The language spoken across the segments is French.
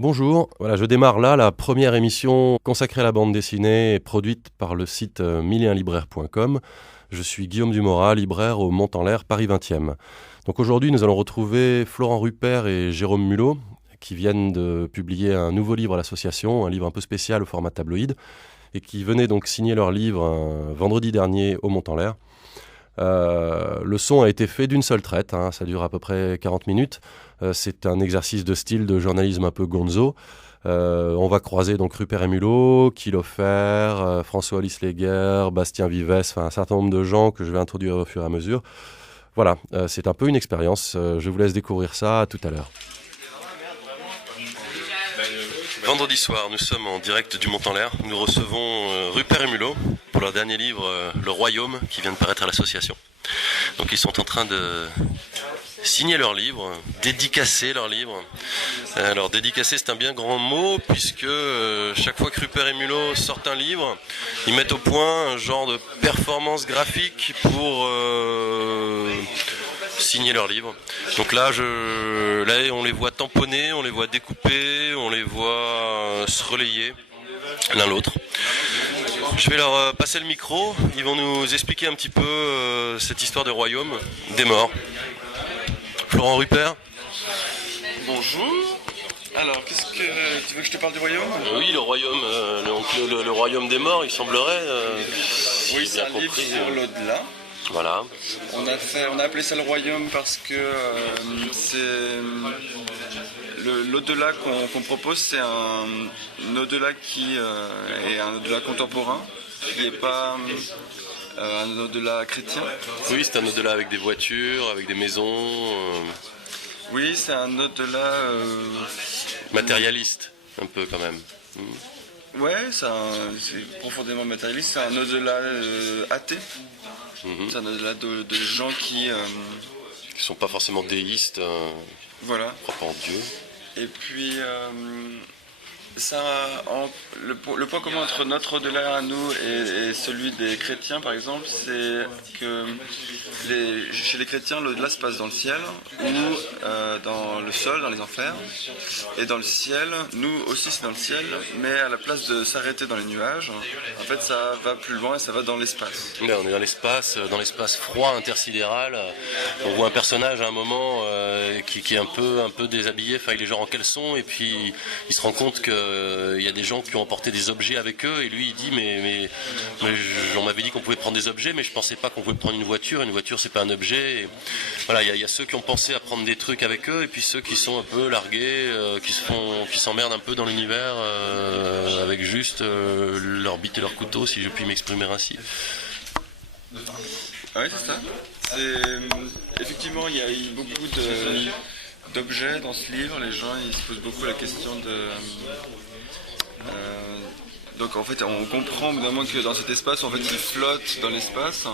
Bonjour, voilà, je démarre là la première émission consacrée à la bande dessinée et produite par le site milleeunlibraire.com. Je suis Guillaume Dumorat, libraire au Mont-en-l'Air, Paris 20e. Donc aujourd'hui, nous allons retrouver Florent Rupert et Jérôme Mulot qui viennent de publier un nouveau livre à l'association, un livre un peu spécial au format tabloïd, et qui venaient donc signer leur livre un vendredi dernier au Mont-en-l'Air. Le son a été fait d'une seule traite, ça dure à peu près 40 minutes. C'est un exercice de style de journalisme un peu gonzo. On va croiser donc Rupert et Mulot, Kilofer, François Lisleguer, Bastien Vives, un certain nombre de gens que je vais introduire au fur et à mesure. Voilà, c'est un peu une expérience. Je vous laisse découvrir ça. À tout à l'heure. Vendredi soir, nous sommes en direct du Mont-en-l'Air. Nous recevons Rupert et Mulot pour leur dernier livre, Le Royaume, qui vient de paraître à l'association. Donc ils sont en train de signer leur livre, dédicacer leur livre. Alors dédicacer, c'est un bien grand mot, puisque chaque fois que Rupert et Mulot sortent un livre, ils mettent au point un genre de performance graphique pour signer leur livre. Donc là, on les voit tamponner, on les voit découper, on les voit se relayer l'un l'autre. Je vais leur passer le micro, ils vont nous expliquer un petit peu cette histoire de royaume, des morts. Florent Rupert. Bonjour. Alors, qu'est-ce que tu veux que je te parle du royaume ? Oui, le royaume, le royaume des morts, il semblerait. Oui, c'est un livre sur l'au-delà. Voilà. On a appelé ça le royaume parce que c'est l'au-delà qu'on propose, c'est un au-delà qui est un au-delà contemporain, qui n'est pas un au-delà chrétien. Oui, c'est un au-delà avec des voitures, avec des maisons. Oui, c'est un au-delà matérialiste, un peu quand même. Ouais, c'est profondément matérialiste, c'est un au-delà athée. C'est un au-delà de gens qui sont pas forcément déistes, voilà. Croient pas en Dieu. Et puis le point commun entre notre au-delà à nous et celui des chrétiens par exemple, c'est que chez les chrétiens l'au-delà se passe dans le ciel ou dans le sol, dans les enfers, et dans le ciel, nous aussi c'est dans le ciel, mais à la place de s'arrêter dans les nuages, en fait ça va plus loin et ça va dans l'espace. Mais on est dans l'espace froid intersidéral. On voit un personnage à un moment qui est un peu déshabillé, enfin il est genre en caleçon, et puis il se rend compte que il y a des gens qui ont emporté des objets avec eux, et lui il dit mais on m'avait dit qu'on pouvait prendre des objets, mais je pensais pas qu'on pouvait prendre une voiture c'est pas un objet. Et voilà, il y a ceux qui ont pensé à prendre des trucs avec eux, et puis ceux qui sont un peu largués, qui s'emmerdent un peu dans l'univers avec juste leur bite et leur couteau, si je puis m'exprimer ainsi. Oui, c'est ça. Effectivement, il y a eu beaucoup d'objets dans ce livre. Les gens ils se posent beaucoup la question de... donc en fait on comprend évidemment que dans cet espace en fait ils flottent dans l'espace.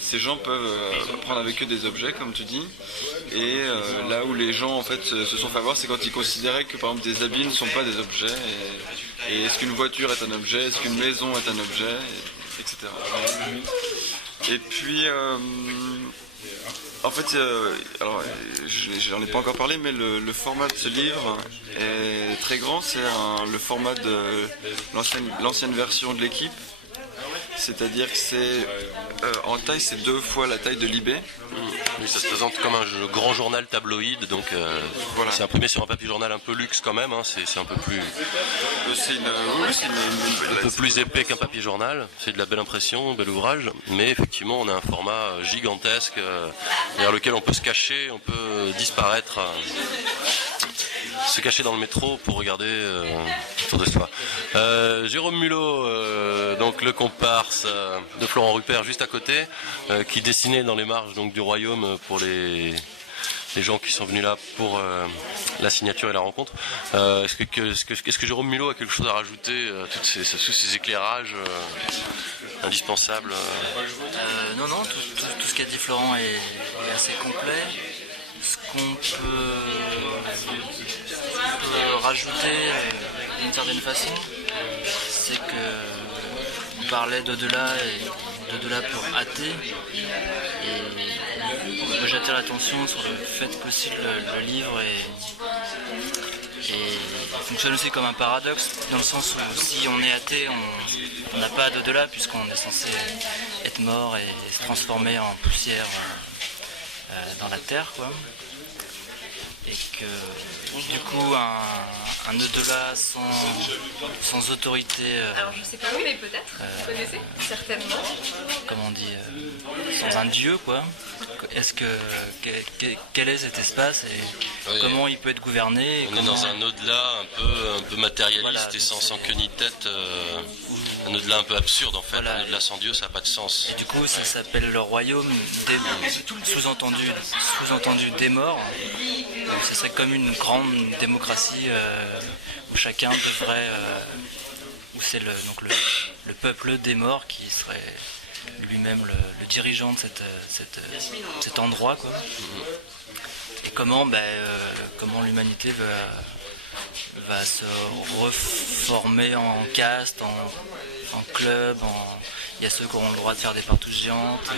Ces gens peuvent prendre avec eux des objets comme tu dis, et là où les gens en fait se sont fait avoir, c'est quand ils considéraient que par exemple des habits ne sont pas des objets, et est-ce qu'une voiture est un objet, est-ce qu'une maison est un objet, etc. Et puis en fait, alors j'en ai pas encore parlé, mais le format de ce livre est très grand. C'est le format de l'ancienne version de l'équipe. C'est-à-dire que c'est en taille, c'est 2 fois la taille de Libé. Oui, ça se présente comme un grand journal tabloïd, donc voilà. C'est imprimé sur un papier journal un peu luxe quand même, c'est un peu plus... un peu plus épais qu'un papier journal, c'est de la belle impression, un bel ouvrage, mais effectivement on a un format gigantesque derrière lequel on peut se cacher, on peut disparaître, se cacher dans le métro pour regarder autour de soi. Jérôme Mulot, donc le comparse de Florent Rupert juste à côté, qui dessinait dans les marges donc, du royaume pour les gens qui sont venus là pour la signature et la rencontre. Est-ce que Jérôme Mulot a quelque chose à rajouter tous ces éclairages indispensables Non, tout ce qu'a dit Florent est assez complet. Ce qu'on peut rajouter d'une certaine façon, c'est que on parlait d'au-delà et d'au-delà pour athée, et j'attire l'attention sur le fait qu'aussi le livre est fonctionne aussi comme un paradoxe, dans le sens où si on est athée, on n'a pas d'au-delà, puisqu'on est censé être mort et se transformer en poussière dans la terre, quoi. Et que du coup un au-delà sans autorité. Alors je sais pas où, mais peut-être. Vous connaissez certainement. Comment on dit, sans un dieu, quoi. Quel est cet espace et comment il peut être gouverné? On est dans un au-delà un peu matérialiste, voilà, et sans queue ni tête. Un au-delà un peu absurde en fait. Voilà. Un au-delà sans Dieu, ça n'a pas de sens. Et du coup, ça s'appelle le royaume sous-entendu des morts. Donc, ce serait comme une grande démocratie où chacun devrait, où c'est le peuple des morts qui serait lui-même le dirigeant de cet endroit, quoi. Et comment l'humanité va se reformer en caste, en club. Il y a ceux qui auront le droit de faire des partouches géantes,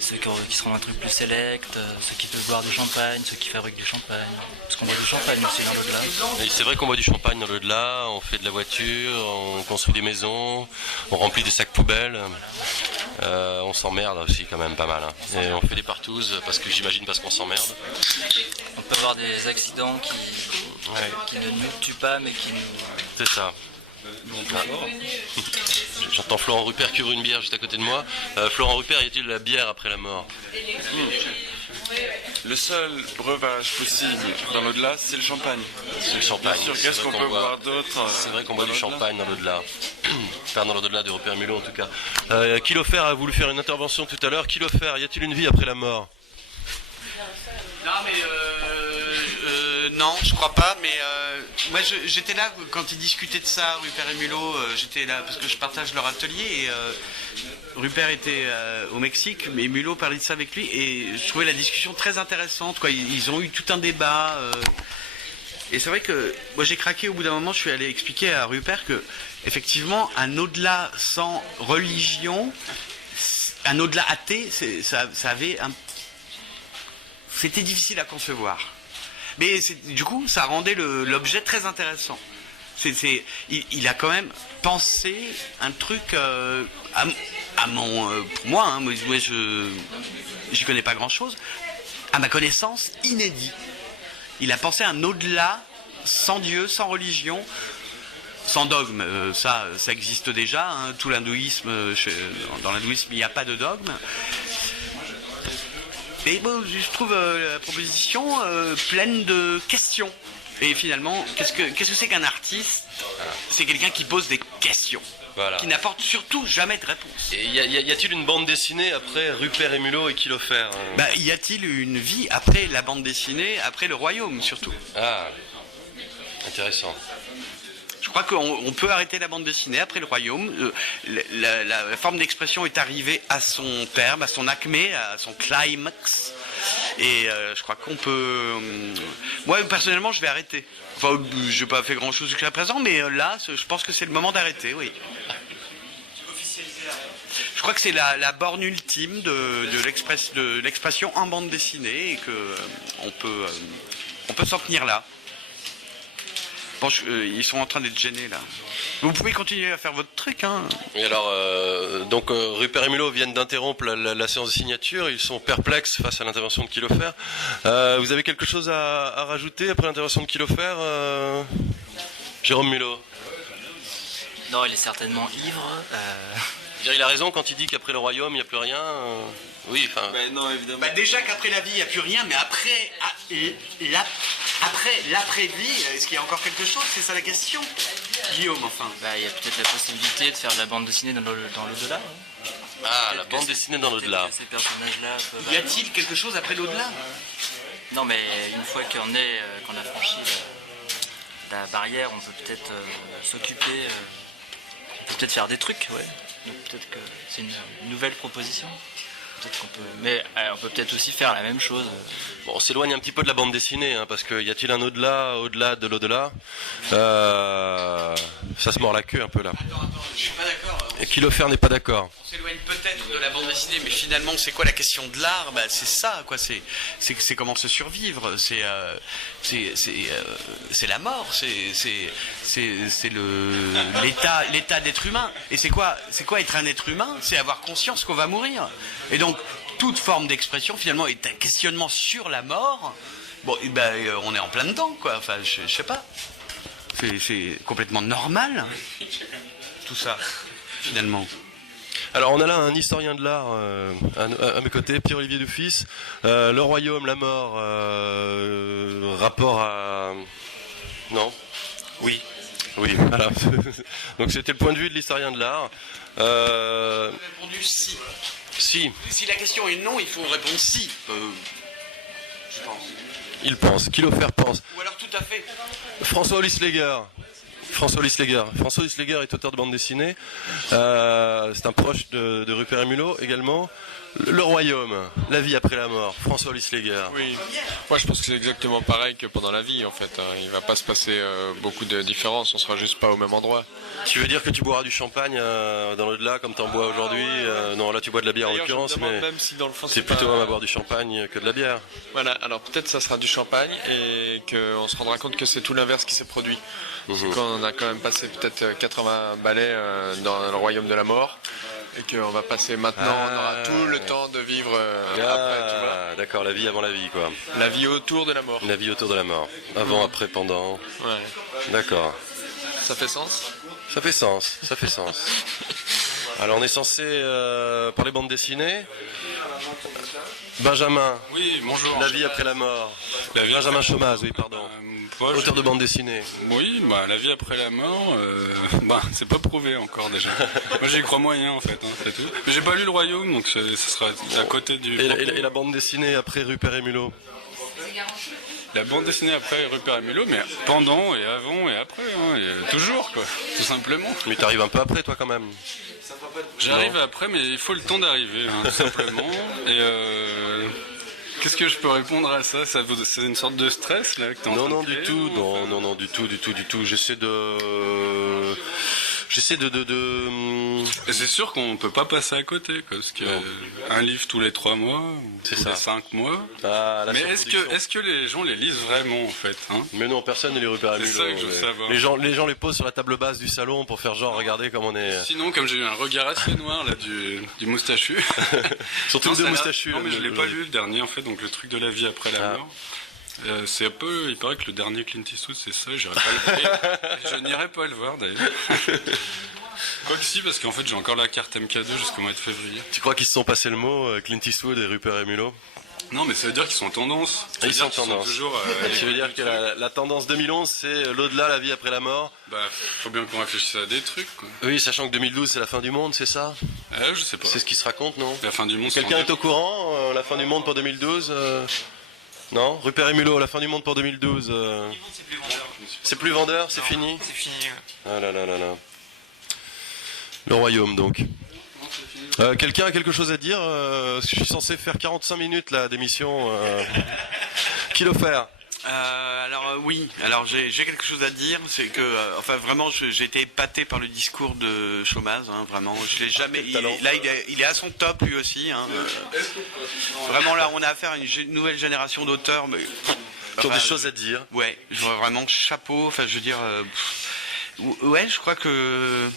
ceux qui seront un truc plus select, ceux qui peuvent boire du champagne, ceux qui fabriquent du champagne. Parce qu'on boit du champagne aussi dans l'au-delà. Et c'est vrai qu'on boit du champagne dans l'au-delà, on fait de la voiture, on construit des maisons, on remplit des sacs poubelles. On s'emmerde aussi quand même pas mal. Hein. Et on fait des partouzes parce qu'on s'emmerde. On peut avoir des accidents qui ne nous tuent pas mais qui nous... C'est ça. J'entends Florent Rupert qui ouvre une bière juste à côté de moi. Florent Rupert, y a-t-il de la bière après la mort? Le seul breuvage possible dans l'au-delà, c'est le champagne. C'est le champagne. Bien sûr, qu'est-ce qu'on peut boire d'autre? C'est vrai qu'on boit du champagne dans l'au-delà. Enfin, dans l'au-delà de Rupert Mulot en tout cas. Kilofer a voulu faire une intervention tout à l'heure. Kilofer, y a-t-il une vie après la mort? Non, mais non, je crois pas, mais moi j'étais là quand ils discutaient de ça, Rupert et Mulot, j'étais là parce que je partage leur atelier et Rupert était au Mexique, mais Mulot parlait de ça avec lui et je trouvais la discussion très intéressante, quoi. Ils ont eu tout un débat et c'est vrai que moi j'ai craqué au bout d'un moment, je suis allé expliquer à Rupert que effectivement un au-delà sans religion, un au-delà athée, c'était difficile à concevoir. Mais du coup, ça rendait l'objet très intéressant. Il a quand même pensé un truc pour moi, hein, moi j'y connais pas grand-chose, à ma connaissance, inédit. Il a pensé un au-delà sans Dieu, sans religion, sans dogme. Ça existe déjà. Hein, tout l'hindouisme, dans l'hindouisme, il n'y a pas de dogme. Et bon, je trouve la proposition pleine de questions. Et finalement, qu'est-ce que c'est qu'un artiste? C'est quelqu'un qui pose des questions, voilà, qui n'apporte surtout jamais de réponse. Et y a-t-il une bande dessinée après Rupert et Mulot et Kilofer? Y a-t-il une vie après la bande dessinée, après le royaume surtout? Ah, intéressant. Je crois qu'on peut arrêter la bande dessinée après le royaume. La forme d'expression est arrivée à son terme, à son acmé, à son climax. Et je crois qu'on peut... Moi, personnellement, je vais arrêter. Enfin, je n'ai pas fait grand-chose jusqu'à présent, mais là, je pense que c'est le moment d'arrêter, oui. Je crois que c'est la borne ultime de l'expression en bande dessinée et qu'on peut s'en tenir là. Bon, ils sont en train d'être gênés là. Vous pouvez continuer à faire votre truc, hein. Et alors, donc Rupert et Mulot viennent d'interrompre la séance de signature. Ils sont perplexes face à l'intervention de Kilofer. Vous avez quelque chose à rajouter après l'intervention de Kilofer, Jérôme Mulot? Non, il est certainement ivre. Il a raison quand il dit qu'après le royaume, il n'y a plus rien. Oui, enfin. Non, évidemment. Déjà qu'après la vie, il n'y a plus rien, mais après l'après-vie, est-ce qu'il y a encore quelque chose? C'est ça la question, Guillaume, enfin. Il y a peut-être la possibilité de faire de la bande dessinée dans l'au-delà. Hein. Ah, la bande dessinée dans l'au-delà. Ces personnages-là peuvent... Y a-t-il quelque chose après l'au-delà? Non, mais une fois qu'on a franchi la barrière, on peut peut-être s'occuper, on peut peut-être faire des trucs, ouais. Donc peut-être que c'est une nouvelle proposition. peut-être qu'on peut... Mais on peut peut-être aussi faire la même chose. Bon, on s'éloigne un petit peu de la bande dessinée, hein, parce que y a-t-il un au-delà de l'au-delà ça se mord la queue un peu là. Attends, je suis pas d'accord. Et Kilofer n'est pas d'accord. On s'éloigne peut-être de la bande dessinée, mais finalement, c'est quoi la question de l'art? C'est ça, quoi. C'est comment se survivre. C'est la mort. C'est l'état d'être humain. Et c'est quoi être un être humain? C'est avoir conscience qu'on va mourir. Et donc, toute forme d'expression, finalement, est un questionnement sur la mort. Bon, on est en plein dedans, quoi. Enfin, je sais pas. C'est complètement normal, tout ça, finalement. Alors on a là un historien de l'art à mes côtés, Pierre-Olivier Dufis. Le royaume, la mort, rapport à... Non? Oui. Oui, voilà. Donc c'était le point de vue de l'historien de l'art. J'ai répondu si. Si. Si la question est non, il faut répondre si. Je pense. Il pense, Kilofer pense. Ou alors tout à fait. François Olisleger. François Olisleger est auteur de bande dessinée. C'est un proche de Rupert et Mulot également. Le royaume, la vie après la mort. François Olisleger. Oui, moi je pense que c'est exactement pareil que pendant la vie en fait. Il va pas se passer beaucoup de différences, on sera juste pas au même endroit. Tu veux dire que tu boiras du champagne dans l'au-delà comme tu en bois aujourd'hui Non, là tu bois de la bière en l'occurrence, mais même si dans le fond c'est plutôt à boire du champagne que de la bière. Voilà, alors peut-être ça sera du champagne et qu'on se rendra compte que c'est tout l'inverse qui s'est produit. C'est qu'on a quand même passé peut-être 80 balais dans le royaume de la mort. Et qu'on va passer maintenant, on aura tout le temps de vivre après, tu vois. D'accord, la vie avant la vie, quoi. La vie autour de la mort. La vie autour de la mort. Avant, après, pendant. Ouais. D'accord. Ça fait sens? Ça fait sens, ça fait sens. Alors on est censé parler bande dessinée. Benjamin. Oui, bonjour. La vie après la mort. Benjamin Chomaz, oui, pardon. Auteur de bande dessinée. Oui, la vie après la mort, c'est pas prouvé encore déjà. Moi j'y crois moyen en fait, c'est tout. Mais j'ai pas lu Le Royaume, donc ce sera à côté du... Et la bande dessinée après Rupert et Mulot? La bande dessinée après Rupert et Mulot, mais pendant et avant et après, et toujours quoi, tout simplement. Mais t'arrives un peu après toi quand même. J'arrive après, mais il faut le temps d'arriver, tout simplement. Et qu'est-ce que je peux répondre à ça? C'est une sorte de stress là que t'es en train de créer, du tout. Non, du tout. J'essaie de. Et c'est sûr qu'on peut pas passer à côté, quoi, parce qu'il y a un livre tous les 3 mois, tous les 5 mois. Mais est-ce que les gens les lisent vraiment en fait, hein? Mais non, personne ne les Rupert et Mulot. C'est ça que je veux savoir. Les gens les posent sur la table basse du salon pour faire genre, regardez comme on est. Sinon, comme j'ai eu un regard assez noir là du moustachu. Surtout de moustachu. Non, mais je l'ai pas lu le dernier en fait, donc le truc de la vie après la mort. C'est un peu, il paraît que le dernier Clint Eastwood c'est ça, je n'irai pas le voir d'ailleurs. Quoique si, parce qu'en fait j'ai encore la carte MK2 jusqu'au mois de février. Tu crois qu'ils se sont passés le mot, Clint Eastwood et Rupert et Mulot? Non, mais ça veut dire qu'ils sont en tendance. Ils sont en tendance. Toujours, tu veux dire que la tendance 2011 c'est l'au-delà, la vie après la mort? Faut bien qu'on réfléchisse à des trucs, quoi. Oui, sachant que 2012 c'est la fin du monde, c'est ça? Je sais pas. C'est ce qui se raconte, non? La fin du monde. Quelqu'un est au courant, la fin du monde pour 2012 Non, Rupert et Mulot, la fin du monde pour 2012. C'est plus vendeur, c'est fini. C'est fini. Ah là là là là. Le royaume donc. Quelqu'un a quelque chose à dire? Je suis censé faire 45 minutes là d'émission. Qui le fait? Oui, alors j'ai quelque chose à dire, c'est que vraiment j'ai été épaté par le discours de Chomaz, vraiment, je l'ai jamais. Il est à son top lui aussi. Vraiment là, on a affaire à une nouvelle génération d'auteurs, qui ont des choses à dire. Ouais, vraiment chapeau. Je veux dire, je crois que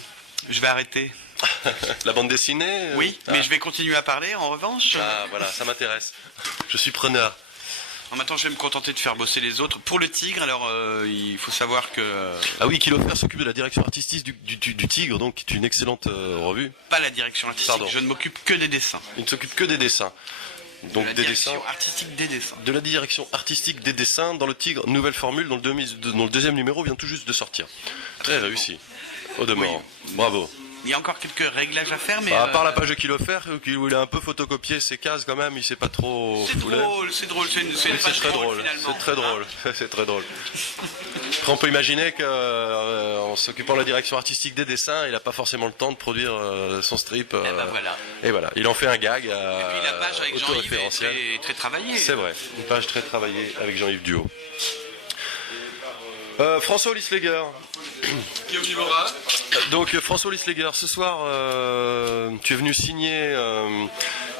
je vais arrêter. La bande dessinée? Oui, mais je vais continuer à parler en revanche. Ah voilà, ça m'intéresse. Je suis preneur. Maintenant, je vais me contenter de faire bosser les autres. Pour le Tigre, alors, il faut savoir que... Ah oui, Kilofer s'occupe de la direction artistique du Tigre, donc qui est une excellente revue. Pas la direction artistique, pardon. Je ne m'occupe que des dessins. Il ne s'occupe que des dessins. Donc de la direction artistique des dessins. De la direction artistique des dessins dans le Tigre, nouvelle formule dont le deuxième numéro vient tout juste de sortir. Très réussi. Au demeurant. Oui. Bravo. il y a encore quelques réglages à faire, mais À part la page de Kilofer, où il a un peu photocopié ses cases quand même, il s'est pas trop foulé. c'est drôle, c'est Mais c'est très drôle, c'est très drôle, c'est très drôle. Après, on peut imaginer qu'en s'occupant de la direction artistique des dessins, il n'a pas forcément le temps de produire son strip. Voilà. Et voilà, il en fait un gag Et puis la page avec Jean-Yves autorréférentiel. est très travaillée. C'est vrai, une page très travaillée avec Jean-Yves Duhaut. François Lisleger. Guillaume Dumora. Donc François Lisleger, ce soir tu es venu signer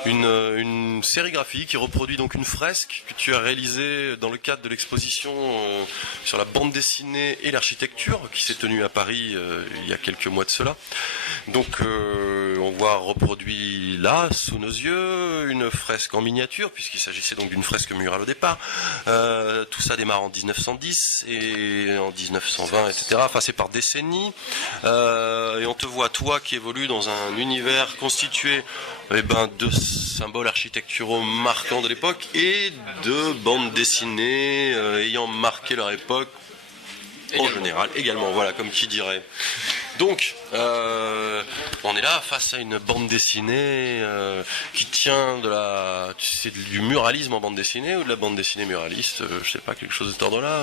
une sérigraphie qui reproduit donc une fresque que tu as réalisée dans le cadre de l'exposition sur la bande dessinée et l'architecture qui s'est tenue à Paris il y a quelques mois de cela. Donc on voit reproduit là sous nos yeux une fresque en miniature puisqu'il s'agissait donc d'une fresque murale au départ. Tout ça démarre en 1910 et en 1920, etc. Enfin c'est par décennies. Et on te voit toi qui évolue dans un univers constitué de symboles architecturaux marquants de l'époque et de bandes dessinées ayant marqué leur époque en général également, voilà, comme qui dirait. Donc, on est là face à une bande dessinée qui tient du muralisme en bande dessinée ou de la bande dessinée muraliste, je sais pas, quelque chose de cet ordre-là.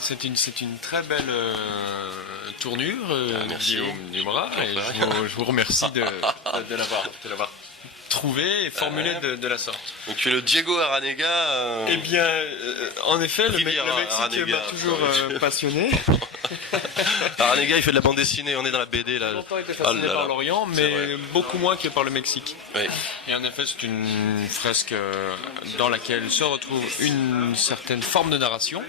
C'est une très belle tournure, merci. Guillaume Dumora, et je vous remercie de l'avoir trouvé et formulé de la sorte. Donc tu es le Diego Aranega. Eh bien, en effet, le Mexique Aranega, m'a toujours passionné. Aranega, il fait de la bande dessinée, on est dans la BD là. J'ai longtemps été fasciné par l'Orient, mais beaucoup moins que par le Mexique. Oui. Et en effet, c'est une fresque dans laquelle se retrouve une certaine forme de narration,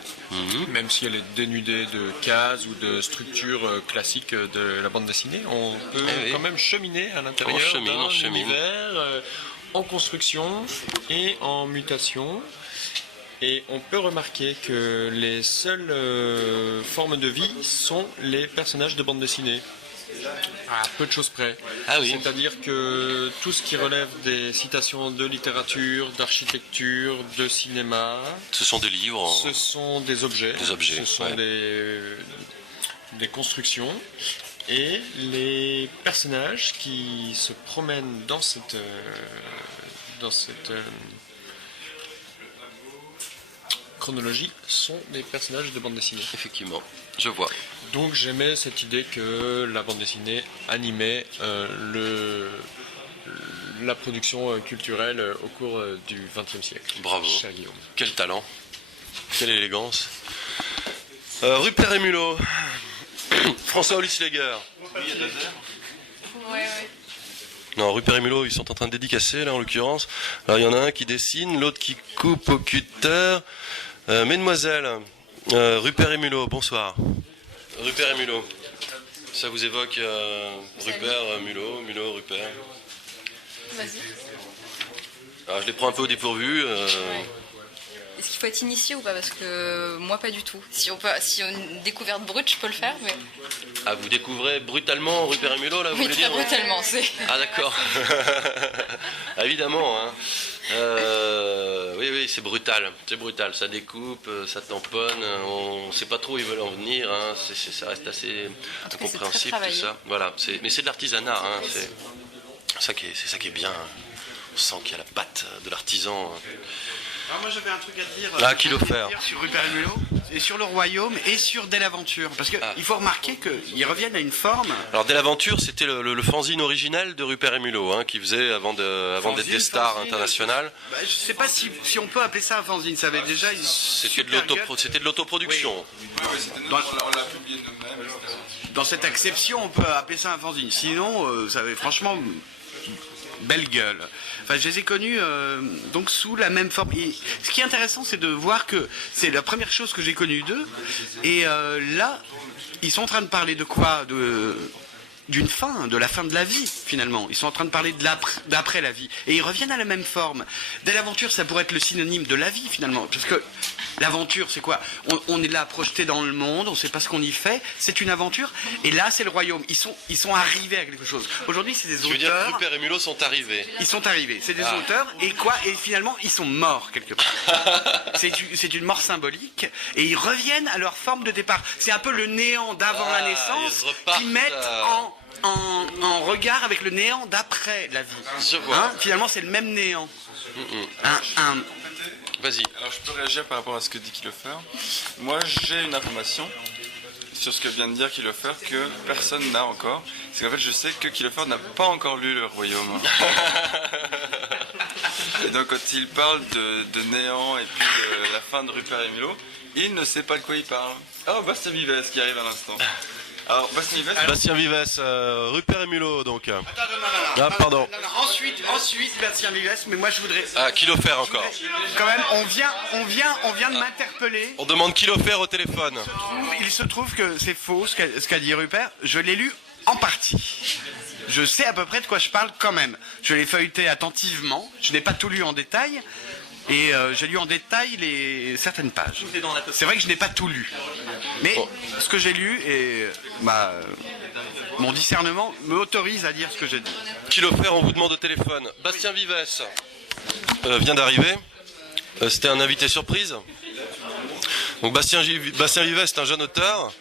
même si elle est dénudée de cases ou de structures classiques de la bande dessinée. On peut quand même cheminer à l'intérieur d'un univers en construction et en mutation. Et on peut remarquer que les seules formes de vie sont les personnages de bande dessinée. À peu de choses près. Ah oui. C'est-à-dire que tout ce qui relève des citations de littérature, d'architecture, de cinéma... Ce sont des livres. Ce sont des objets. Des objets, Ce sont des constructions. Et les personnages qui se promènent dans cette chronologie sont des personnages de bande dessinée. Effectivement, je vois. Donc j'aimais cette idée que la bande dessinée animait la production culturelle au cours du XXe siècle. Bravo. Cher Guillaume. Quel talent. Quelle élégance. Rupert et Mulot. François Lisleger. Ouais. Non, Rupert et Mulot, ils sont en train de dédicacer, là, en l'occurrence. Alors, il y en a un qui dessine, l'autre qui coupe au cutter. Mesdemoiselles, Rupert et Mulot, bonsoir. Rupert et Mulot. Ça vous évoque Rupert, Mulot, Rupert. Vas-y. Alors, je les prends un peu au dépourvu. Est-ce qu'il faut être initié ou pas? Parce que moi, pas du tout. Si on a une découverte brute, je peux le faire, mais... Ah, vous découvrez brutalement Rupert et Mulot, là, vous Oui, voulez très dire? brutalement, c'est... Ah, d'accord. Évidemment, hein. Oui, c'est brutal, ça découpe, ça tamponne, on ne sait pas trop où ils veulent en venir, hein. Ça reste assez incompréhensible tout ça. Voilà, mais c'est de l'artisanat, hein. C'est ça qui est bien. On sent qu'il y a la patte de l'artisan. Alors moi j'avais un truc à dire, sur Rupert et Mulot, et sur le Royaume et sur Dès l'Aventure, parce qu'il faut remarquer qu'ils reviennent à une forme. Alors Dès l'Aventure, c'était le fanzine originel de Rupert et Mulot, hein, qui faisait avant d'être des stars internationales. Je ne sais pas si on peut appeler ça un fanzine, ça avait déjà une c'était de l'autoproduction. On l'a publié nous-mêmes. Dans cette acception, on peut appeler ça un fanzine. Sinon, ça avait franchement belle gueule. Enfin, je les ai connus donc sous la même forme. Et ce qui est intéressant, c'est de voir que c'est la première chose que j'ai connue d'eux. Et là, ils sont en train de parler de quoi? D'une fin, de la fin de la vie, finalement. Ils sont en train de parler d'après la vie. Et ils reviennent à la même forme. Dès l'aventure, ça pourrait être le synonyme de la vie, finalement. Parce que l'aventure, c'est quoi? On est là projeté dans le monde, on ne sait pas ce qu'on y fait. C'est une aventure. Et là, c'est le royaume. Ils sont arrivés à quelque chose. Aujourd'hui, c'est des auteurs. Je veux dire que Rupert et Mulot sont arrivés. Ils sont arrivés. C'est des auteurs. Et quoi? Et finalement, ils sont morts, quelque part. C'est une mort symbolique. Et ils reviennent à leur forme de départ. C'est un peu le néant d'avant la naissance qu'ils mettent en regard avec le néant d'après la vie. Je vois. Finalement, c'est le même néant. Vas-y. Alors je peux réagir par rapport à ce que dit Kilofer. Moi j'ai une information sur ce que vient de dire Kilofer que personne n'a encore. C'est qu'en fait je sais que Kilofer n'a pas encore lu Le Royaume. Et donc quand il parle de néant et puis de la fin de Rupert et Milo, il ne sait pas de quoi il parle. Oh, Bastien Vives qui arrive à l'instant. Alors Bastien Vives... Bastien Vives, Rupert et Mulot donc. Non, pardon. Ensuite, Bastien Vives, mais moi je voudrais... Kilofer encore. Quand même, on vient de m'interpeller. On demande Kilofer au téléphone. Il se trouve que c'est faux ce qu'a dit Rupert. Je l'ai lu en partie. Je sais à peu près de quoi je parle quand même. Je l'ai feuilleté attentivement. Je n'ai pas tout lu en détail. Et j'ai lu en détail certaines pages. C'est vrai que je n'ai pas tout lu. Mais ce que j'ai lu, mon discernement m'autorise à dire ce que j'ai dit. Kilofer, on vous demande au téléphone. Bastien Vives vient d'arriver. C'était un invité surprise. Donc Bastien Vives est un jeune auteur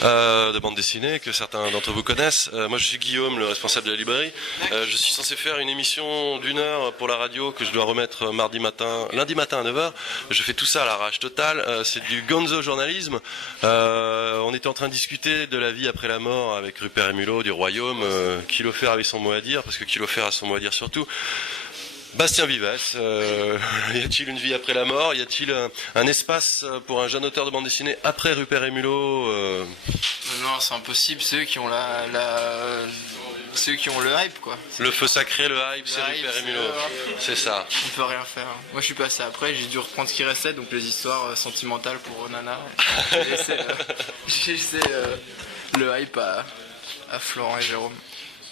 de bande dessinée que certains d'entre vous connaissent. Moi je suis Guillaume, le responsable de la librairie. Je suis censé faire une émission d'1 heure pour la radio que je dois remettre lundi matin à 9h. Je fais tout ça à l'arrache totale. C'est du gonzo journalisme. On était en train de discuter de la vie après la mort avec Rupert et Mulot, du Royaume. Kilofer avait son mot à dire, parce que Kilofer a son mot à dire surtout. Bastien Vives, y a-t-il une vie après la mort? Y a-t-il un espace pour un jeune auteur de bande dessinée après Rupert et Mulot Non, c'est impossible, c'est eux qui ont ceux qui ont le hype, quoi. Le feu sacré, le hype, c'est Rupert et Mulot. C'est ça. On peut rien faire. Moi je suis passé après, j'ai dû reprendre ce qui restait, donc les histoires sentimentales pour Nana. J'ai laissé le hype à Florent et Jérôme.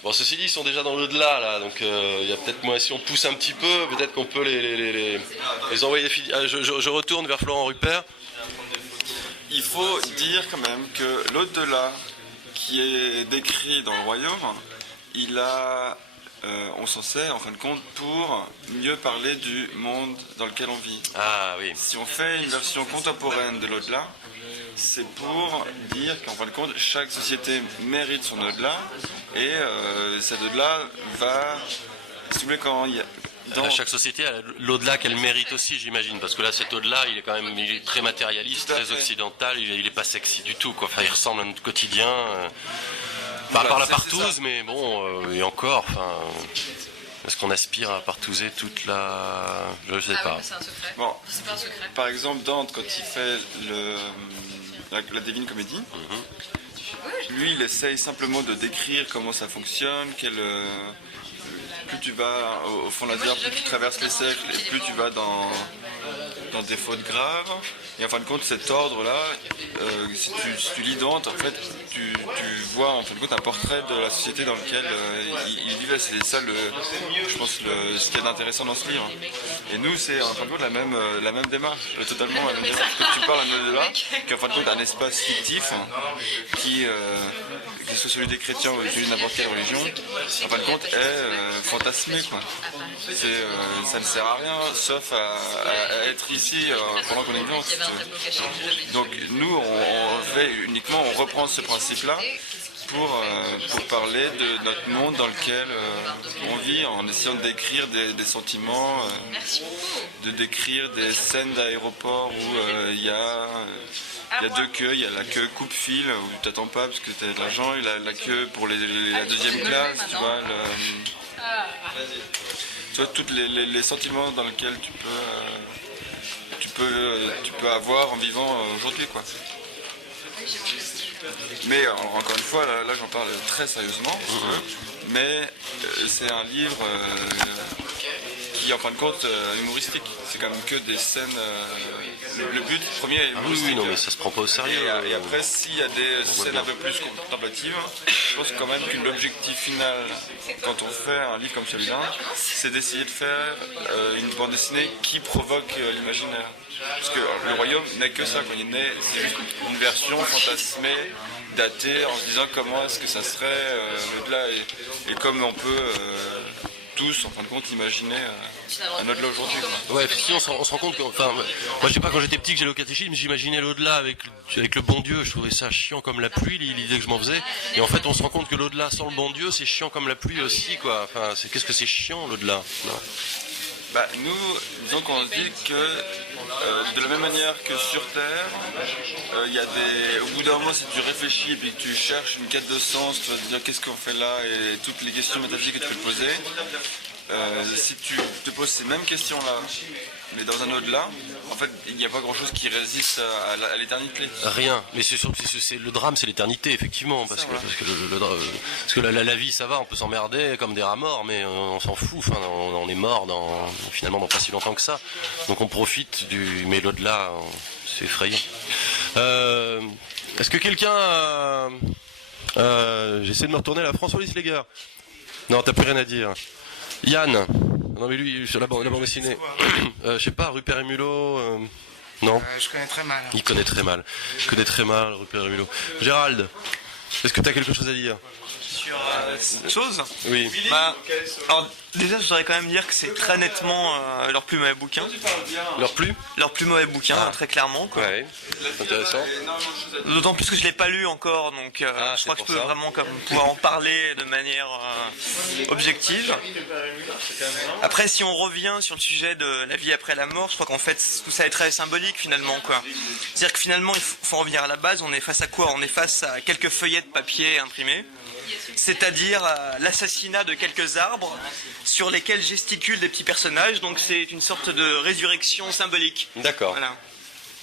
Bon, ceci dit, ils sont déjà dans l'au-delà, là, donc il y a peut-être moins, si on pousse un petit peu, peut-être qu'on peut les envoyer. Je retourne vers Florent Rupert. Il faut dire quand même que l'au-delà qui est décrit dans le Royaume, on s'en sert en fin de compte pour mieux parler du monde dans lequel on vit. Ah oui. Si on fait une version contemporaine de l'au-delà, c'est pour dire qu'en fin de compte, chaque société mérite son au-delà et cet au-delà va, si vous voulez, quand il y a... Chaque société a l'au-delà qu'elle mérite aussi, j'imagine, parce que là, cet au-delà, il est très matérialiste, très occidental, il est pas sexy du tout, quoi. Enfin, il ressemble à notre quotidien, pas par la partouze, mais bon, et encore, enfin, est-ce qu'on aspire à partouzer toute la... Je sais pas. Oui, c'est un secret. Bon, C'est pas un secret. par exemple, Dante, quand il fait la Divine Comédie, lui, il essaye simplement de décrire comment ça fonctionne, plus tu vas au fond de la terre, plus tu traverses les siècles et plus tu vas dans des fautes graves. Et en fin de compte, cet ordre-là, si tu lis Dante, en fait, tu vois en fin de compte un portrait de la société dans laquelle il vivait. C'est ça, je pense, ce qu'il y a d'intéressant dans ce livre. Et nous, c'est en fin de compte la même démarche, totalement la même démarche. Que tu parles à nous de là, qu'en fin de compte, un espace fictif que ce soit celui des chrétiens ou celui de n'importe quelle religion, en fin de compte, est fantasmé, quoi. Ça ne sert à rien, sauf à être ici pendant qu'on est vivant. Donc nous, on reprend ce principe-là pour parler de notre monde dans lequel on vit, en essayant de décrire des sentiments, de décrire des scènes d'aéroport où il y a deux queues, il y a la queue coupe-fil où tu t'attends pas parce que tu as de l'argent, et la queue pour la deuxième classe, tu vois. Tu vois, tous les sentiments dans lesquels tu peux avoir en vivant aujourd'hui, quoi. Mais encore une fois, là j'en parle très sérieusement, mais c'est un livre qui en fin de compte humoristique. C'est quand même que des scènes. Le but premier est humoristique. Oui, non, mais ça se prend pas au sérieux. Et après, s'il y a des scènes un peu plus contemplatives, je pense quand même que l'objectif final, quand on fait un livre comme celui-là, c'est d'essayer de faire une bande dessinée qui provoque l'imaginaire. Parce que le Royaume n'est que ça, quoi. C'est juste une version fantasmée, datée, en se disant comment est-ce que ça serait l'au-delà. Et comme on peut tous, en fin de compte, imaginer un au-delà aujourd'hui. Ouais, effectivement, on se rend compte que, enfin, moi je sais pas, quand j'étais petit que j'ai le catéchisme, j'imaginais l'au-delà avec le bon Dieu, je trouvais ça chiant comme la pluie, l'idée que je m'en faisais, et en fait on se rend compte que l'au-delà sans le bon Dieu, c'est chiant comme la pluie aussi, quoi. Enfin, qu'est-ce que c'est chiant l'au-delà? Bah, nous, disons qu'on se dit que de la même manière que sur Terre, au bout d'un moment, si tu réfléchis et puis que tu cherches une quête de sens, tu vas te dire qu'est-ce qu'on fait là et toutes les questions métaphysiques que tu peux te poser. Si tu te poses ces mêmes questions-là, mais dans un au-delà, en fait, il n'y a pas grand-chose qui résiste à l'éternité. Rien, mais c'est le drame, c'est l'éternité, effectivement, parce que la vie, ça va, on peut s'emmerder comme des rats morts, mais on s'en fout. Enfin, on est mort finalement dans pas si longtemps que ça, donc on profite mais l'au-delà, c'est effrayant. Est-ce que quelqu'un j'essaie de me retourner là, François Lisleger. Non, t'as plus rien à dire. Yann, non mais lui sur la bande dessinée, je sais pas, Rupert et Mulot, non. Je connais très mal. Il connaît très mal. Je connais très mal Rupert et Mulot. Gérald, est-ce que tu as quelque chose à dire sur cette chose? Oui. Alors, déjà, je voudrais quand même dire que c'est très nettement leur plus mauvais bouquin. Leur plus mauvais bouquin, très clairement. Quoi. Ouais, intéressant. D'autant plus que je l'ai pas lu encore, donc je crois que je peux vraiment pouvoir en parler de manière objective. Après, si on revient sur le sujet de la vie après la mort, je crois qu'en fait, tout ça est très symbolique finalement. C'est-à-dire que finalement, il faut en revenir à la base, on est face à quoi? On est face à quelques feuillets de papier imprimés. C'est-à-dire l'assassinat de quelques arbres sur lesquels gesticulent des petits personnages, donc c'est une sorte de résurrection symbolique. D'accord. Voilà.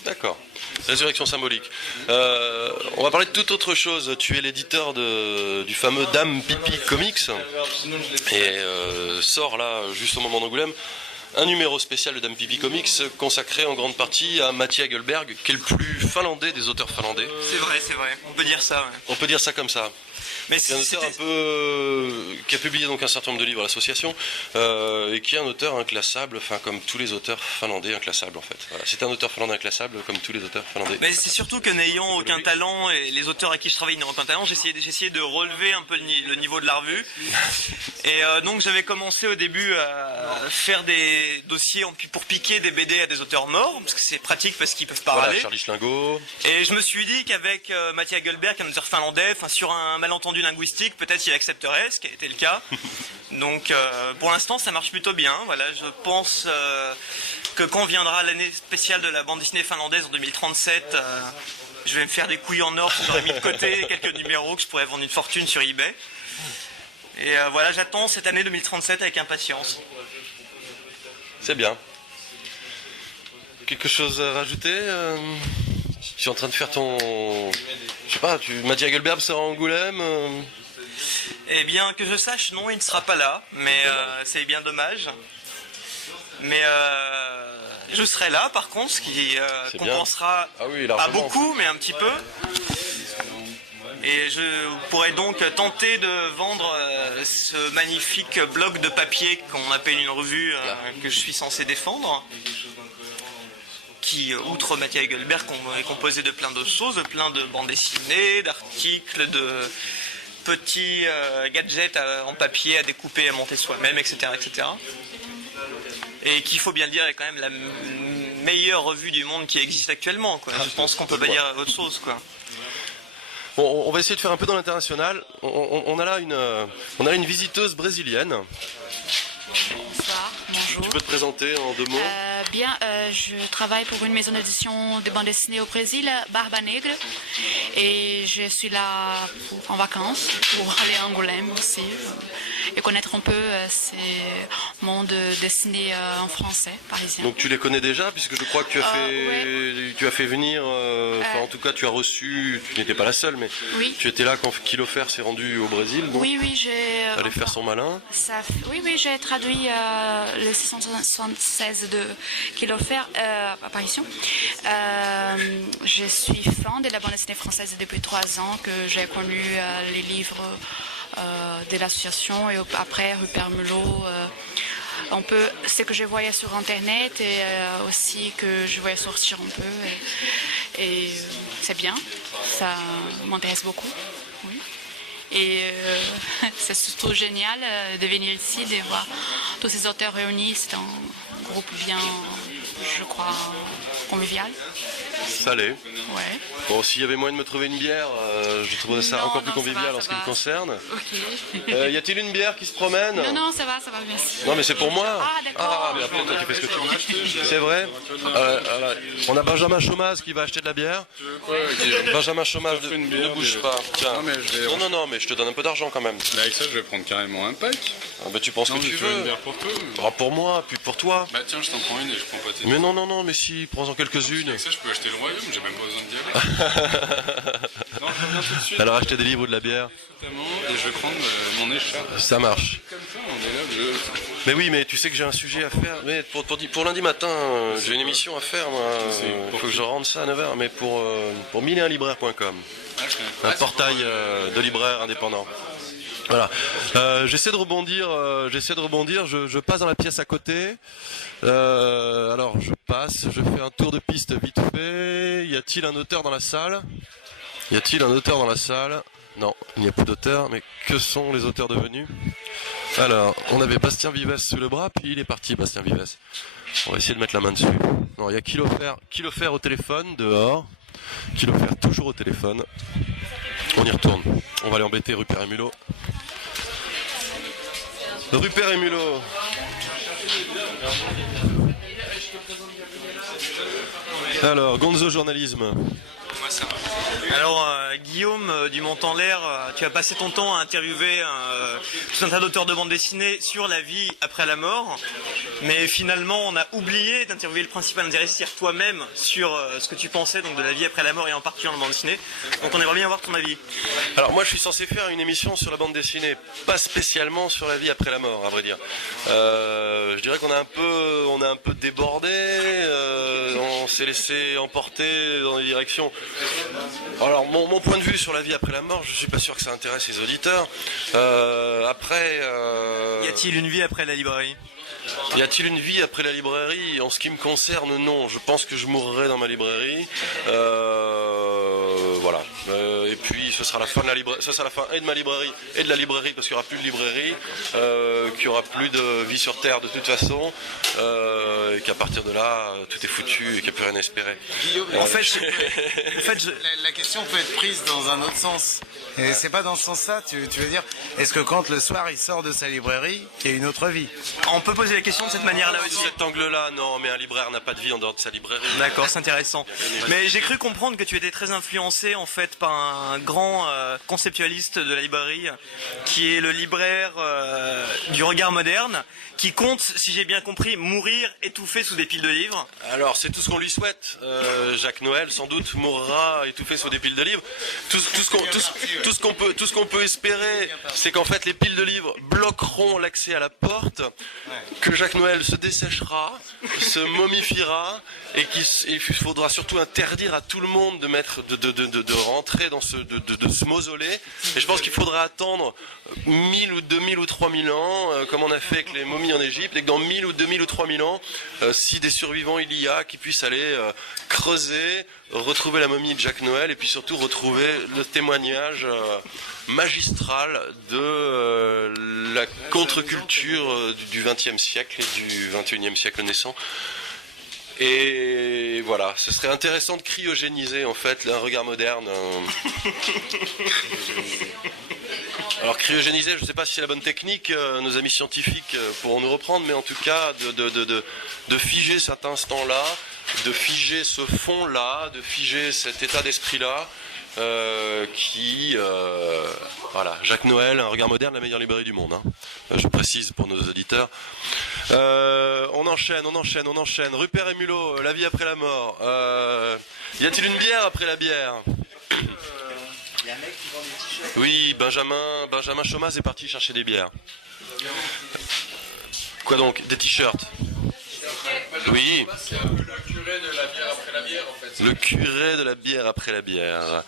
D'accord. Résurrection symbolique. On va parler de toute autre chose. Tu es l'éditeur du fameux Dame Pipi Comics et sort là, juste au moment d'Angoulême, un numéro spécial de Dame Pipi Comics consacré en grande partie à Mattia Gullberg, qui est le plus finlandais des auteurs finlandais. C'est vrai. On peut dire ça. Ouais. On peut dire ça comme ça. Mais c'est un auteur qui a publié donc un certain nombre de livres à l'association et qui est un auteur inclassable, enfin comme tous les auteurs finlandais inclassables en fait. Voilà. C'est un auteur finlandais inclassable comme tous les auteurs finlandais. Mais c'est surtout que n'ayant aucun talent et les auteurs à qui je travaille n'ayant aucun talent, j'ai essayé de relever un peu le niveau de la revue. Et donc j'avais commencé au début à faire des dossiers pour piquer des BD à des auteurs morts, parce que c'est pratique parce qu'ils peuvent parler. Voilà, Charlie Schlingo. Et je me suis dit qu'avec Mattia Gullberg, un auteur finlandais, sur un malentendu linguistique, peut-être il accepterait, ce qui a été le cas. Donc pour l'instant ça marche plutôt bien. Voilà, je pense que quand viendra l'année spéciale de la bande dessinée finlandaise en 2037, je vais me faire des couilles en or, j'aurais mis de côté quelques numéros que je pourrais vendre une fortune sur eBay. Et voilà, j'attends cette année 2037 avec impatience. C'est bien. Quelque chose à rajouter Tu es en train de faire ton... Je sais pas, Mattia Gullberg sera à Angoulême Eh bien, que je sache, non, il ne sera pas là, mais c'est bien dommage. Mais je serai là, par contre, ce qui compensera pas beaucoup, mais un petit peu. Et je pourrais donc tenter de vendre ce magnifique bloc de papier qu'on appelle une revue que je suis censé défendre, qui, outre Mattia Gullberg, est composé de plein d'autres choses, de plein de bandes dessinées, d'articles, de petits gadgets en papier à découper, à monter soi-même, etc., etc. Et qu'il faut bien le dire, est quand même la meilleure revue du monde qui existe actuellement, quoi. Je pense qu'on peut pas dire autre chose, quoi. Bon, on va essayer de faire un peu dans l'international. On a là une visiteuse brésilienne. Bonsoir, bonjour. Tu peux te présenter en 2 mots? Je travaille pour une maison d'édition de bande dessinée au Brésil, Barba Negra, et je suis là en vacances pour aller à Angoulême aussi et connaître un peu ces mondes dessinés en français parisien. Donc tu les connais déjà, puisque je crois que tu as fait venir, en tout cas tu as reçu, tu n'étais pas la seule, mais tu étais là quand Kilo Fer s'est rendu au Brésil. Donc oui, j'ai... Allé faire son malin. Oui, j'ai traduit le 676 de Kilo Fer apparition. Je suis fan de la bande dessinée française depuis 3 ans, que j'ai connu les livres de l'association et après Rupert Mulot. Ce que je voyais sur internet et aussi que je voyais sortir un peu et c'est bien, ça m'intéresse beaucoup. Oui. Et c'est surtout génial de venir ici, de voir tous ces auteurs réunis. C'est un groupe bien, je crois, convivial. Salé. Ouais. Bon, s'il y avait moyen de me trouver une bière, je trouverais ça encore plus convivial en ce qui me concerne. Ok. Y a-t-il une bière qui se promène? Non, ça va, merci. Non, mais c'est pour moi. Ah, d'accord. Mais après, toi, tu fais ce que tu veux. C'est vrai. On a Benjamin Chomaz qui va acheter de la bière. Benjamin Chomaz, ne bouge pas. Tiens. Non, mais je te donne un peu d'argent quand même. Mais avec ça, je vais prendre carrément un pack. Ah, bah, tu penses que tu veux. Une bière pour toi. Pour moi, puis pour toi. Bah tiens, je t'en prends une et je prends pas tes. Mais non, mais si, prends-en quelques-unes. Avec ça, je peux acheter le royaume, j'ai même pas besoin d'y aller. Non, je reviens tout de suite. Alors acheter des livres ou de la bière. Et je vais prendre mon écharpe. Ça marche. Comme ça, on est là. Mais oui, mais tu sais que j'ai un sujet à faire. Mais pour lundi matin, j'ai une émission à faire, moi. Il faut que je rende ça à 9h. Mais pour 1001libraire.com. Un portail de libraires indépendants. Voilà. J'essaie de rebondir. Je passe dans la pièce à côté. Alors je passe, je fais un tour de piste vite fait. Y a-t-il un auteur dans la salle? Non, il n'y a plus d'auteur. Mais que sont les auteurs devenus? Alors, on avait Bastien Vives sous le bras, puis il est parti, Bastien Vives. On va essayer de mettre la main dessus. Non, il y a Kilofer au téléphone, dehors. Kilofer toujours au téléphone. On y retourne. On va aller embêter Rupert et Mulot. Rupert et Mulot. Alors, Gonzo Journalisme. Alors Guillaume du Mont-en-l'Air, tu as passé ton temps à interviewer tout un tas d'auteurs de bande dessinée sur la vie après la mort, mais finalement on a oublié d'interviewer le principal intéressé, c'est-à-dire toi-même, sur ce que tu pensais donc de la vie après la mort et en particulier en bande dessinée. Donc on aimerait bien avoir ton avis. Alors moi je suis censé faire une émission sur la bande dessinée, pas spécialement sur la vie après la mort, à vrai dire. Je dirais qu'on a un peu débordé, on s'est laissé emporter dans les directions. Alors mon point de vue sur la vie après la mort, je suis pas sûr que ça intéresse les auditeurs. Y a-t-il une vie après la librairie? Y a-t-il une vie après la librairie? En ce qui me concerne, non. Je pense que je mourrai dans ma librairie. Voilà. Et puis ce sera la fin de la librairie. Ce sera la fin et de ma librairie et de la librairie parce qu'il n'y aura plus de librairie, qu'il n'y aura plus de vie sur Terre de toute façon, et qu'à partir de là, tout est foutu et qu'il n'y a plus rien à espérer. Guillaume, la question peut être prise dans un autre sens. Et c'est pas dans ce sens-là, tu veux dire, est-ce que quand le soir il sort de sa librairie, il y a une autre vie? On peut poser la question de cette manière-là aussi. De cet angle-là, non, mais un libraire n'a pas de vie en dehors de sa librairie. D'accord, c'est intéressant. Mais j'ai cru comprendre que tu étais très influencé en fait par un grand conceptualiste de la librairie, qui est le libraire du regard moderne, qui compte, si j'ai bien compris, mourir étouffé sous des piles de livres. Alors c'est tout ce qu'on lui souhaite. Jacques Noël sans doute mourra étouffé sous des piles de livres. Tout ce qu'on peut espérer, c'est qu'en fait les piles de livres bloqueront l'accès à la porte, que Jacques Noël se desséchera, se momifiera, et qu'il faudra surtout interdire à tout le monde de rentrer dans de se mausoler. Et je pense qu'il faudra attendre 1000 ou 2000 ou 3000 ans, comme on a fait avec les momies en Égypte, et que dans 1000 ou 2000 ou 3000 ans, si des survivants il y a, qui puissent aller creuser, retrouver la momie de Jacques Noël, et puis surtout retrouver le témoignage magistral de la contre-culture du XXe siècle et du XXIe siècle naissant. Et voilà, ce serait intéressant de cryogéniser en fait un regard moderne. Alors cryogéniser, je ne sais pas si c'est la bonne technique, nos amis scientifiques pourront nous reprendre, mais en tout cas de figer cet instant-là, de figer ce fond-là, de figer cet état d'esprit-là, voilà, Jacques Noël, un regard moderne, la meilleure librairie du monde, hein. Je précise pour nos auditeurs. On enchaîne. Rupert et Mulot, la vie après la mort. Y a-t-il une bière après la bière? Il y a un mec qui vend des t-shirts. Oui, Benjamin Chomaz est parti chercher des bières. Quoi donc? Des t-shirts? Oui. C'est un peu le curé de la bière après la bière, en fait. Le curé de la bière après la bière.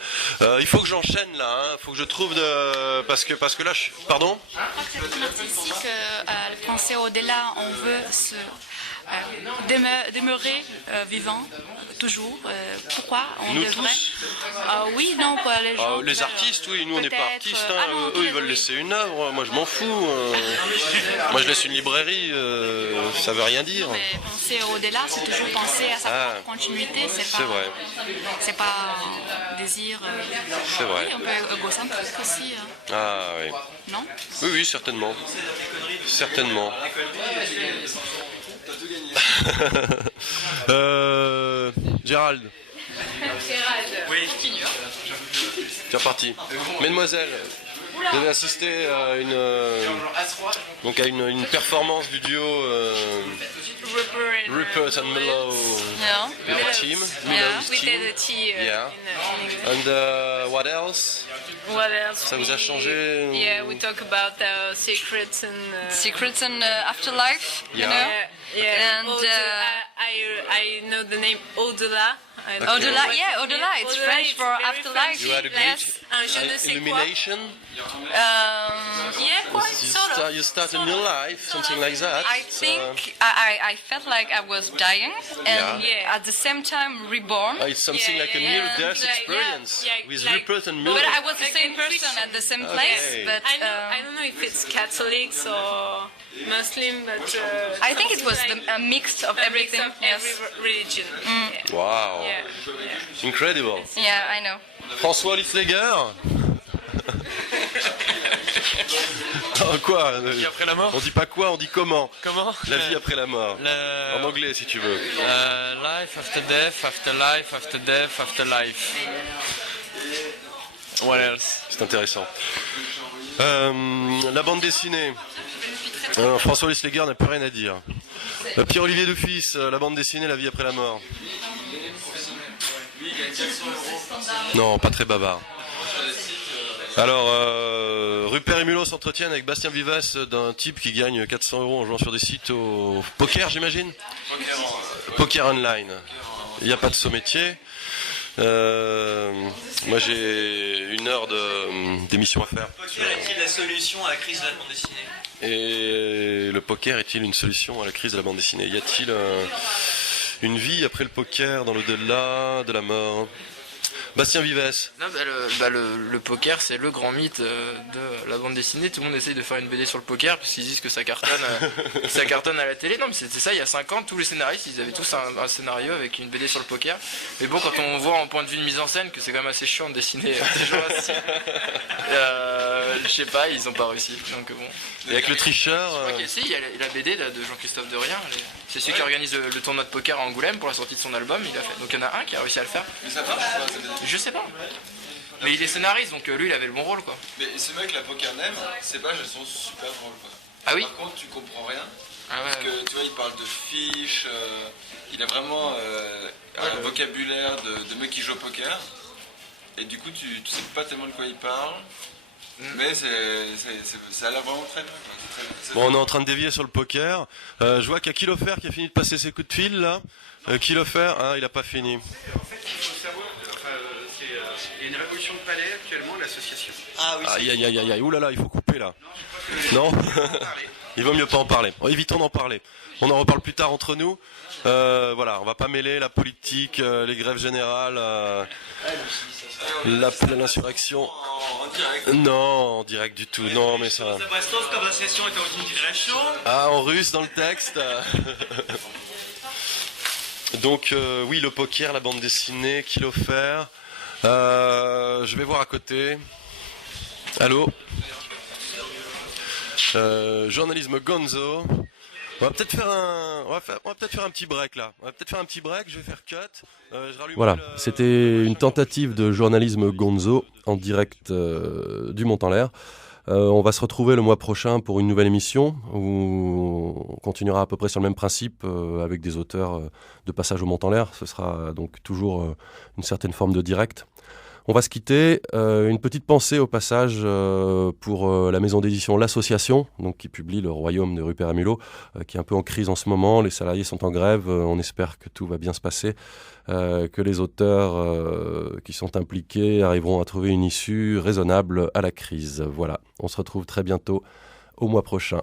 Il faut que j'enchaîne là, hein. Il faut que je trouve parce que là, pardon. Je crois que c'est ici que le français au-delà, on veut se demeurer vivant toujours. Pourquoi on Nous devrait Oui, non, pour les gens. Les artistes, oui, nous on n'est pas artistes. Eux, ils veulent laisser une œuvre. Moi, je m'en fous. Moi, je laisse une librairie. Ça veut rien dire. Mais penser au-delà, c'est toujours penser à sa propre continuité. C'est vrai. C'est pas un désir. C'est vrai. Oui, un peu égocentrique aussi. Ah oui. Non? Oui, certainement. Certainement. Gérald. Oui. C'est reparti. Mesdemoiselles, vous avez assisté à une performance du duo Rupert and Milo team. We did a tea Yeah. in And what else? What else? Ça vous a changé? Yeah, we talk about secrets and afterlife, Yeah. you know. yeah. And I know the name Au-delà. Okay. Au-delà, Au-delà, it's French for afterlife. You had a great illumination. Yeah, quite sort of. You start a new life, something like that. I think I felt like I was dying and at the same time reborn. It's something like a near-death experience with Rupert and Milo. But I was the same person at the same place. But I don't know if it's Catholics or Muslim, but I think it was a mix of everything. Mix of every religion. Wow. Yeah. Incredible. Yeah, I know. François Liefleger. Quoi La vie après la mort. On dit pas quoi, on dit comment. Comment? La vie après la mort. En anglais, si tu veux. Life after death, after life, after death, after life. What else? C'est intéressant. La bande dessinée. François Liefleger n'a plus rien à dire. Pierre-Olivier Dufis, la bande dessinée, La vie après la mort. Non, pas très bavard. Alors, Rupert et Mulot s'entretiennent avec Bastien Vivas d'un type qui gagne 400 € en jouant sur des sites au poker, j'imagine. Poker online. Il n'y a pas de saut-métier. Moi, j'ai 1 heure d'émission à faire. Le poker est-il la solution à la crise de la bande dessinée? Et le poker est-il une solution à la crise de la bande dessinée? Y a-t-il une vie après le poker, dans l'au-delà de la mort? Bastien Vivas. Non, le poker, c'est le grand mythe de la bande dessinée. Tout le monde essaye de faire une BD sur le poker parce qu'ils disent que ça cartonne à la télé. Non, mais c'était ça il y a 5 ans. Tous les scénaristes, ils avaient tous un scénario avec une BD sur le poker. Mais bon, quand on voit en point de vue de mise en scène que c'est quand même assez chiant de dessiner des gens assis, je sais pas, ils ont pas réussi. Donc bon. Et avec le tricheur. Si, il y a la BD de Jean-Christophe Derrien. C'est celui qui organise le tournoi de poker à Angoulême pour la sortie de son album. Il a fait. Donc il y en a un qui a réussi à le faire. Mais ça marche pas, cette BD. Je sais pas. Mais il est scénariste, donc lui il avait le bon rôle quoi. Mais ce mec, la Poker Name, ces pages elles sont super drôles quoi. Ah oui. Par contre, tu comprends rien. Ah ouais. Parce que tu vois, il parle de fiches, il a vraiment un vocabulaire de mec qui joue au poker. Et du coup, tu sais pas tellement de quoi il parle. Mais ça a l'air vraiment très bien. Bon, on est en train de dévier sur le poker. Je vois qu'il y a Kilofer qui a fini de passer ses coups de fil là. Kilofer, il a pas fini. En fait, il faut savoir, il y a une révolution de palais actuellement, l'association. Ah oui. Aïe, oulala, il faut couper là. Non. Il vaut mieux pas en parler. Évitons d'en parler. On en reparle plus tard entre nous. Voilà, on va pas mêler la politique, les grèves générales, l'insurrection. Non, en direct du tout. Non, mais ça. Ah, en russe dans le texte. Donc oui, le poker, la bande dessinée, Kilofer. Je vais voir à côté. Allô. Journalisme Gonzo. On va peut-être faire un petit break là. Je vais faire cut. Voilà, c'était une tentative de journalisme Gonzo en direct du Mont-en-l'Air. On va se retrouver le mois prochain pour une nouvelle émission où on continuera à peu près sur le même principe avec des auteurs de passage au Mont-en-l'Air. Ce sera donc toujours une certaine forme de direct. On va se quitter. Une petite pensée au passage pour la maison d'édition L'Association, donc qui publie Le Royaume de Rupert et Mulot, qui est un peu en crise en ce moment. Les salariés sont en grève. On espère que tout va bien se passer, que les auteurs qui sont impliqués arriveront à trouver une issue raisonnable à la crise. Voilà, on se retrouve très bientôt au mois prochain.